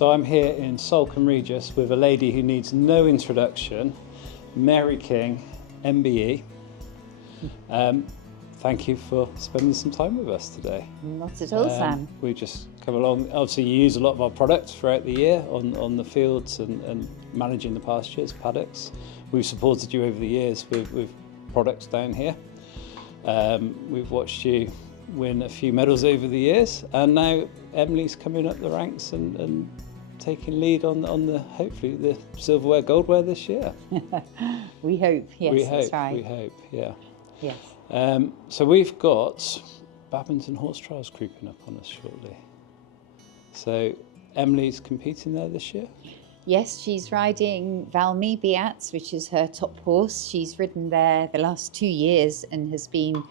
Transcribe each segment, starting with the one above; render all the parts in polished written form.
So I'm here in Salcombe Regis with a lady who needs no introduction, Mary King MBE. Thank you for spending some time with us today. Not at all, Sam. We just come along. Obviously, you use a lot of our products throughout the year on the fields and managing the pastures, paddocks. We've supported you over the years with products down here. We've watched you win a few medals over the years, and now Emily's coming up the ranks and taking lead on the hopefully the silverware, goldware this year. We hope, yes, that's right. We hope, yeah. Yes. So we've got Badminton Horse Trials creeping up on us shortly. So Emily's competing there this year? Yes, she's riding Valmy Beats, which is her top horse. She's ridden there the last 2 years and has been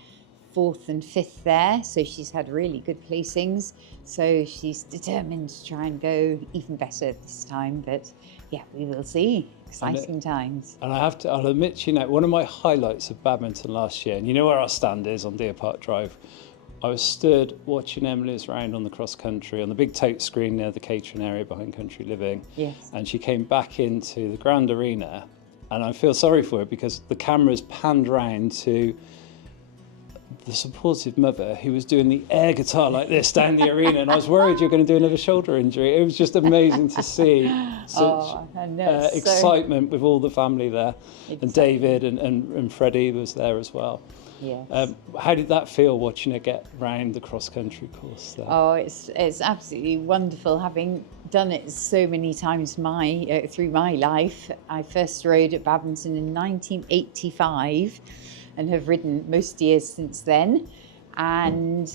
4th and 5th there, so she's had really good placings. So she's determined to try and go even better this time, but yeah, we will see. Exciting times. And I'll admit to you now, one of my highlights of badminton last year, and you know where our stand is on Deer Park Drive, I was stood watching Emily's round on the cross country on the big tote screen near the catering area behind Country Living. Yes. And she came back into the grand arena, and I feel sorry for her because the cameras panned round to the supportive mother who was doing the air guitar like this down the arena, and I was worried you're going to do another shoulder injury. It was just amazing to see such excitement with all the family there. Exactly. And David and Freddie was there as well. Yes. How did that feel watching her get round the cross-country course there? Oh, it's absolutely wonderful, having done it so many times through my life. I first rode at Badminton in 1985 and have ridden most years since then. And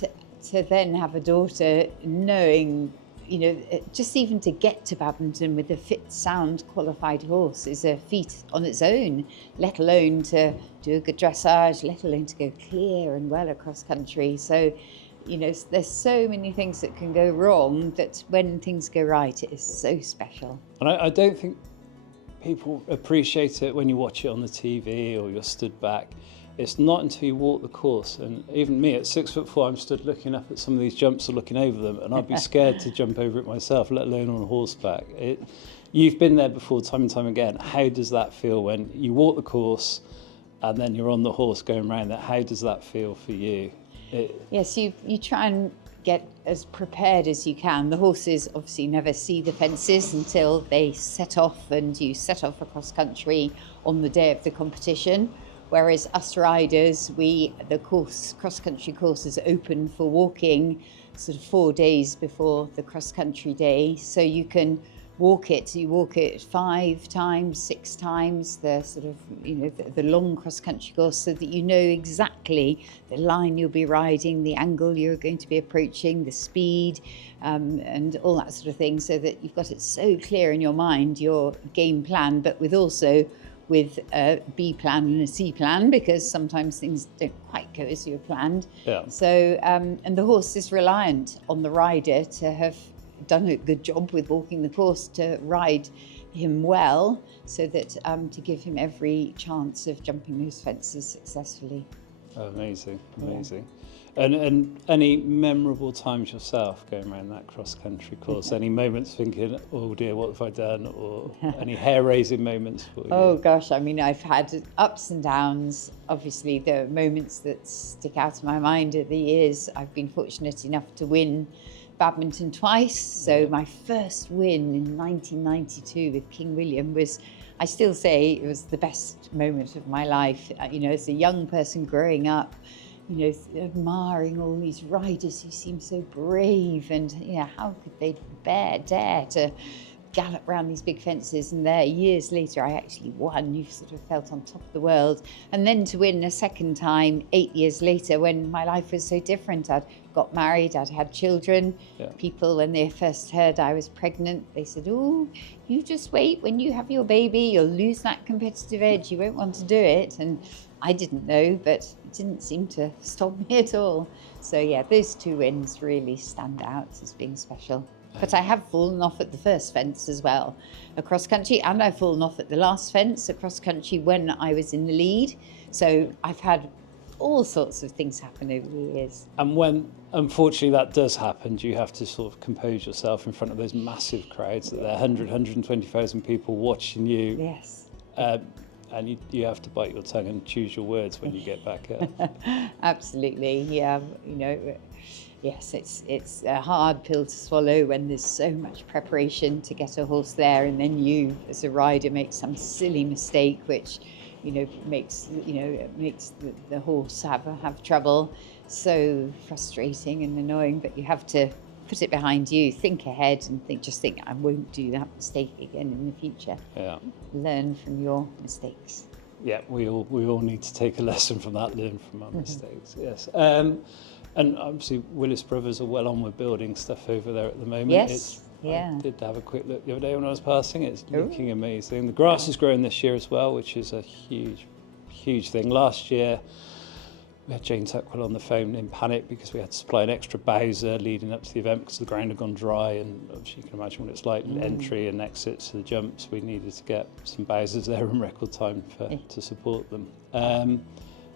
to then have a daughter knowing, you know, just even to get to Badminton with a fit, sound, qualified horse is a feat on its own, let alone to do a good dressage, let alone to go clear and well across country. So, you know, there's so many things that can go wrong that when things go right, it is so special. And I don't think people appreciate it when you watch it on the TV or you're stood back. It's not until you walk the course, and even me at 6'4", I'm stood looking up at some of these jumps or looking over them, and I'd be scared to jump over it myself, let alone on horseback. You've been there before time and time again. How does that feel when you walk the course and then you're on the horse going around that? How does that feel for you? Yes, you try and get as prepared as you can. The horses obviously never see the fences until they set off, and you set off across country on the day of the competition. Whereas us riders, the cross-country course is open for walking sort of 4 days before the cross-country day. So you can walk it 5 times, 6 times, the sort of, you know, the long cross-country course, so that you know exactly the line you'll be riding, the angle you're going to be approaching, the speed, and all that sort of thing, so that you've got it so clear in your mind, your game plan, but with a B plan and a C plan, because sometimes things don't quite go as you planned. Yeah. So, and the horse is reliant on the rider to have done a good job with walking the course, to ride him well, so that to give him every chance of jumping those fences successfully. Oh, amazing. And any memorable times yourself going around that cross-country course? Any moments thinking, oh dear, what have I done? Or any hair-raising moments for you? Oh gosh, I mean, I've had ups and downs. Obviously, the moments that stick out in my mind are the years I've been fortunate enough to win badminton twice. So my first win in 1992 with King William was, I still say, it was the best moment of my life. You know, as a young person growing up, you know, admiring all these riders who seem so brave, and you know, how could they dare to gallop around these big fences? And there, years later, I actually won. You sort of felt on top of the world. And then to win a second time 8 years later, when my life was so different. I'd got married, I'd had children. Yeah. People, when they first heard I was pregnant, they said, oh, you just wait, when you have your baby, you'll lose that competitive edge, you won't want to do it. And I didn't know, but it didn't seem to stop me at all. So yeah, those 2 wins really stand out as being special. But I have fallen off at the first fence as well, across country, and I've fallen off at the last fence across country when I was in the lead. So I've had all sorts of things happen over the years. And when, unfortunately, that does happen, do you have to sort of compose yourself in front of those massive crowds that there are 120,000 people watching you? Yes. And you have to bite your tongue and choose your words when you get back up. Absolutely, yeah. You know, yes, it's a hard pill to swallow when there's so much preparation to get a horse there, and then you, as a rider, make some silly mistake which, you know, makes the horse have trouble. So frustrating and annoying, but you have to put it behind you, think ahead, and think, I won't do that mistake again in the future. Yeah. Learn from your mistakes. Yeah, we all need to take a lesson from that, learn from our mistakes. Yes. And obviously Willis Brothers are well on with building stuff over there at the moment. Yes. Yeah. I did have a quick look the other day when I was passing. It's looking amazing. The grass is growing this year as well, which is a huge thing. Last year we had Jane Tuckwell on the phone in panic because we had to supply an extra bowser leading up to the event because the ground had gone dry, and obviously you can imagine what it's like, entry and exit to the jumps. We needed to get some bowsers there in record time to support them.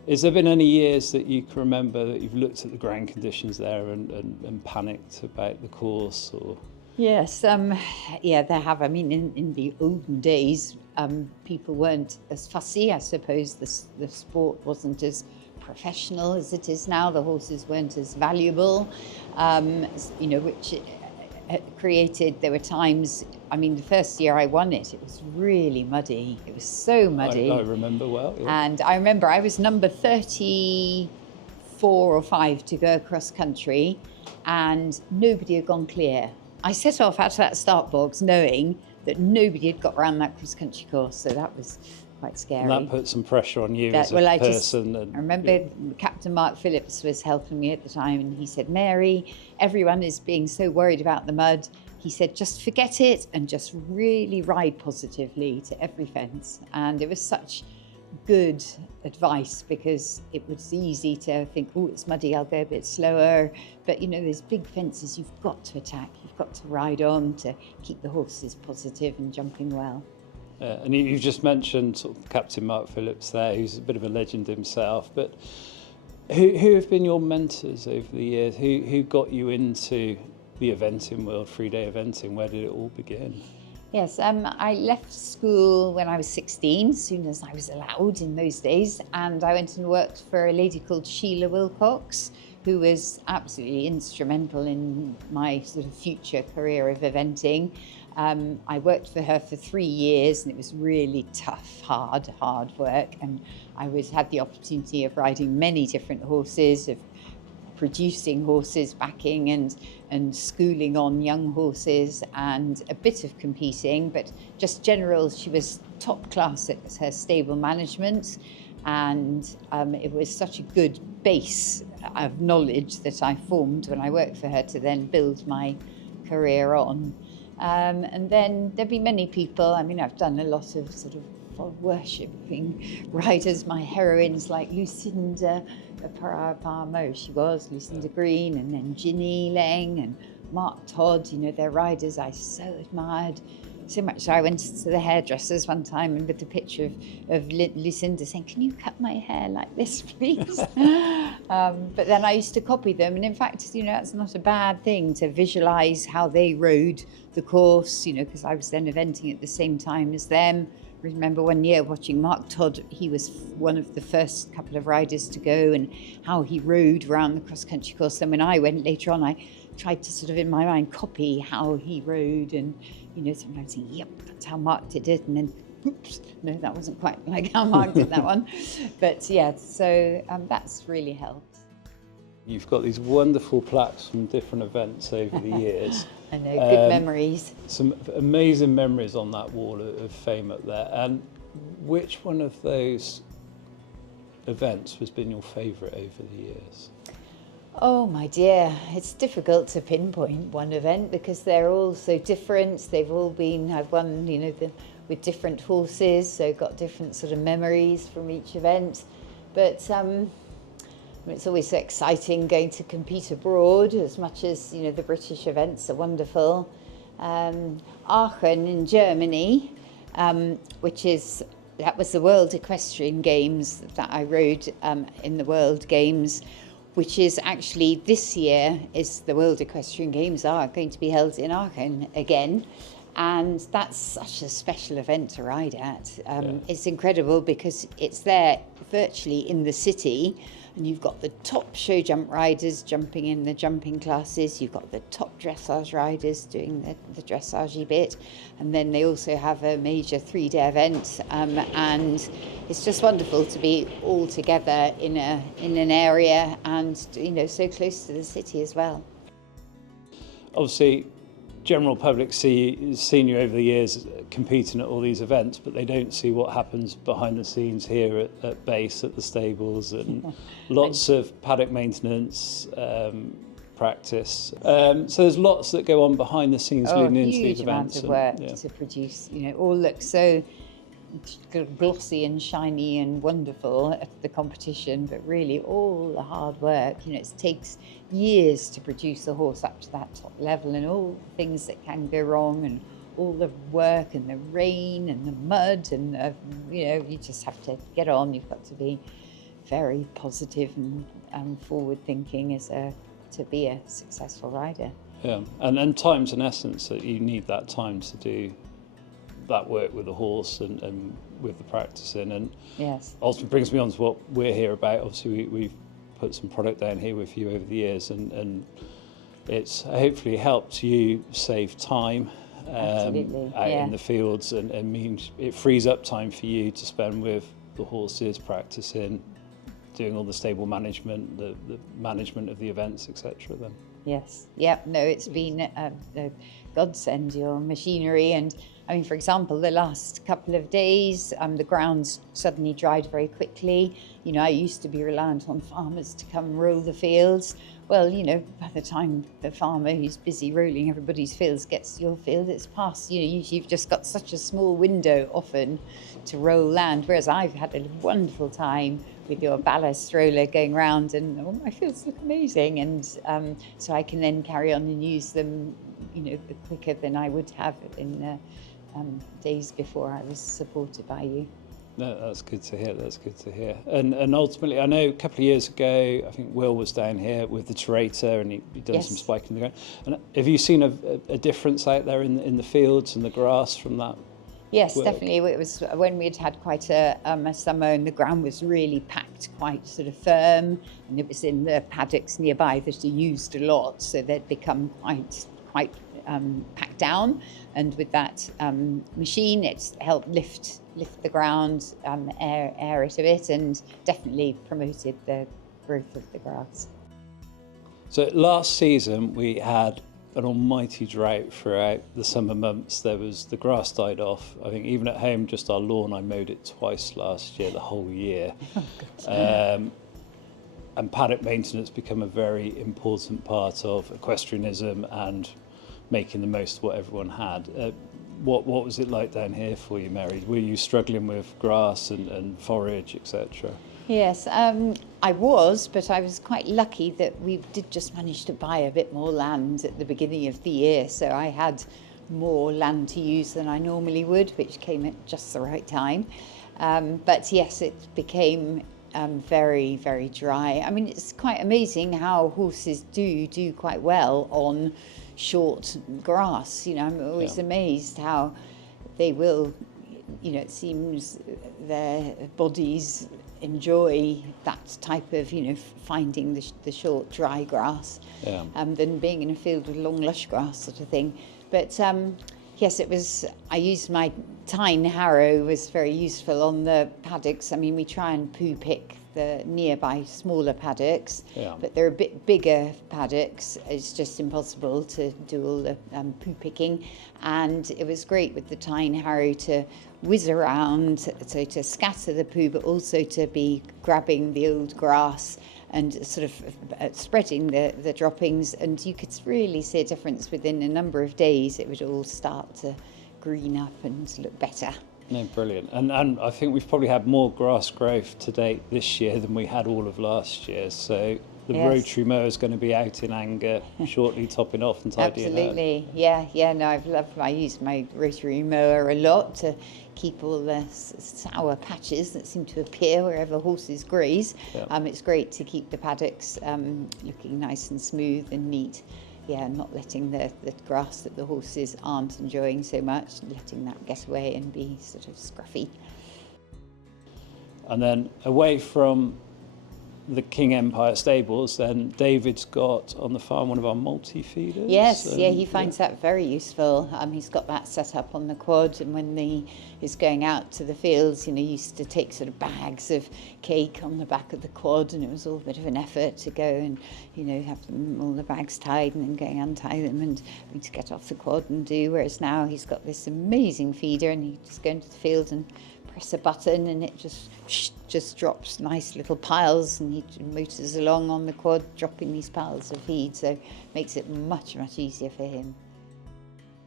Has there been any years that you can remember that you've looked at the ground conditions there and panicked about the course? Or Yes, yeah, there have. I mean, in the olden days, people weren't as fussy. I suppose the sport wasn't as professional as it is now. The horses weren't as valuable, you know, which created, there were times, I mean, the first year I won it, it was really muddy. It was so muddy. I remember well. Yeah. And I remember I was number 34 or 5 to go across country, and nobody had gone clear. I set off out of that start box knowing that nobody had got around that cross-country course, so that was quite scary. And that put some pressure on you as a person. I remember Captain Mark Phillips was helping me at the time, and he said, Mary, everyone is being so worried about the mud. He said, just forget it and just really ride positively to every fence. And it was such good advice, because it was easy to think, oh, it's muddy, I'll go a bit slower. But, you know, there's big fences you've got to attack. You've got to ride on to keep the horses positive and jumping well. And you just mentioned sort of Captain Mark Phillips there, who's a bit of a legend himself. But who have been your mentors over the years? Who got you into the eventing world, 3-day eventing? Where did it all begin? Yes, I left school when I was 16, as soon as I was allowed in those days, and I went and worked for a lady called Sheila Wilcox, who was absolutely instrumental in my sort of future career of eventing. I worked for her for 3 years, and it was really tough, hard work, and I had the opportunity of riding many different horses, of producing horses, backing and schooling on young horses, and a bit of competing, but just general, she was top class at her stable management, and it was such a good base of knowledge that I formed when I worked for her to then build my career on. And then there'd be many people. I mean, I've done a lot of sort of worshipping riders, my heroines like Lucinda Paramo, she was Lucinda Green, and then Ginny Lang and Mark Todd. You know, they're riders I so admired. So much so I went to the hairdressers one time and with the picture of Lucinda saying, can you cut my hair like this, please? But then I used to copy them. And in fact, you know, that's not a bad thing to visualize how they rode the course, you know, because I was then eventing at the same time as them. I remember one year watching Mark Todd. He was one of the first couple of riders to go, and how he rode around the cross-country course. Then when I went later on, I tried to sort of in my mind copy how he rode, and you know, sometimes think, yep, that's how Mark did it, and then oops, no, that wasn't quite like how Mark did that one. But yeah, so that's really helped. You've got these wonderful plaques from different events over the years. I know, good memories. Some amazing memories on that wall of fame up there. And which one of those events has been your favourite over the years? Oh my dear, it's difficult to pinpoint one event because they're all so different. They've all been, I've won, you know, with different horses, so got different sort of memories from each event. But it's always so exciting going to compete abroad, as much as, you know, the British events are wonderful. Aachen in Germany, which is that was the World Equestrian Games that I rode in the World Games, which is actually this year is the World Equestrian Games are going to be held in Aachen again. And that's such a special event to ride at. It's incredible because it's there virtually in the city, and you've got the top show jump riders jumping in the jumping classes, you've got the top dressage riders doing the dressage bit, and then they also have a major 3-day event, and it's just wonderful to be all together in an area and, you know, so close to the city as well. Obviously, general public seen you over the years competing at all these events, but they don't see what happens behind the scenes here at base, at the stables, and lots of paddock maintenance, practice. So there's lots that go on behind the scenes leading into these events. A huge amount of work to produce, you know, all look so glossy and shiny and wonderful at the competition, but really all the hard work, you know, it takes years to produce a horse up to that top level, and all the things that can go wrong, and all the work and the rain and the mud, and you know, you just have to get on. You've got to be very positive and forward thinking to be a successful rider. Yeah, and time's an essence, that you need that time to do that work with the horse and with the practicing, and yes, ultimately brings me on to what we're here about. Obviously we've put some product down here with you over the years, and it's hopefully helped you save time out in the fields, and means it frees up time for you to spend with the horses, practicing, doing all the stable management, the management of the events, etc. then. Yes, yeah, no, it's been a godsend, your machinery. And I mean, for example, the last couple of days, the ground's suddenly dried very quickly. You know, I used to be reliant on farmers to come roll the fields. Well, you know, by the time the farmer who's busy rolling everybody's fields gets to your field, it's past. You know, you've just got such a small window often to roll land, whereas I've had a wonderful time with your ballast roller going around, and oh, my fields look amazing, and so I can then carry on and use them, you know, quicker than I would have in the days before I was supported by you. No, that's good to hear. That's good to hear. And ultimately, I know a couple of years ago, I think Will was down here with the Terator, and he done some spiking in the ground. And have you seen a difference out there in the fields and the grass from that? Yes, work? Definitely. It was when we'd had quite a summer, and the ground was really packed, quite sort of firm, and it was in the paddocks nearby that are used a lot, so they'd become quite packed down. And with that machine, it's helped lift the ground, air it a bit, and definitely promoted the growth of the grass. So last season we had an almighty drought throughout the summer months. The grass died off. I think even at home, just our lawn, I mowed it twice last year, the whole year. And paddock maintenance become a very important part of equestrianism and making the most of what everyone had. What was it like down here for you, Mary? Were you struggling with grass and forage, etc.? Yes, I was, but I was quite lucky that we did just manage to buy a bit more land at the beginning of the year, so I had more land to use than I normally would, which came at just the right time. But yes, it became very, very dry. I mean, it's quite amazing how horses do quite well on short grass. You know, I'm always amazed how they will, you know, it seems their bodies enjoy that type of, you know, finding the short dry grass than being in a field with long lush grass sort of thing. But yes, I used my tine harrow, was very useful on the paddocks. I mean, we try and poo pick the nearby smaller paddocks, but they're a bit bigger paddocks. It's just impossible to do all the poo picking, and it was great with the tine harrow to whiz around, so to scatter the poo, but also to be grabbing the old grass and sort of spreading the droppings, and you could really see a difference within a number of days. It would all start to green up and look better. No, brilliant. And I think we've probably had more grass growth to date this year than we had all of last year. So the Yes. rotary mower is going to be out in anger shortly, topping off and tidying up. Absolutely, yeah. No, I use my rotary mower a lot to keep all the sour patches that seem to appear wherever horses graze. Yeah. It's great to keep the paddocks looking nice and smooth and neat. Yeah, not letting the grass that the horses aren't enjoying so much, letting that get away and be sort of scruffy. And then away from the King Empire stables, then David's got on the farm one of our multi-feeders. Yes, yeah, he finds that very useful. He's got that set up on the quad, and when he's going out to the fields, he used to take sort of bags of cake on the back of the quad, and it was all a bit of an effort to go and, have all the bags tied and then go and untie them and having to get off the quad and do, whereas now he's got this amazing feeder and he just go into the field and press a button and it just drops nice little piles, and he motors along on the quad dropping these piles of feed, so makes it much easier for him.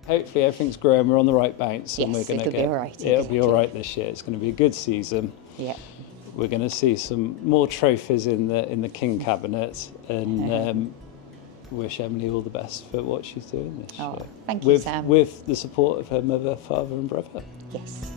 Hopefully everything's growing, we're on the right bounce, and Yes, we're going to it'll be all right, It'll be all exactly. right this year. It's going to be a good season. Yeah. We're going to see some more trophies in the King cabinet, and wish Emily all the best for what she's doing this year. Thank you, Sam. With the support of her mother, father and brother. Yes.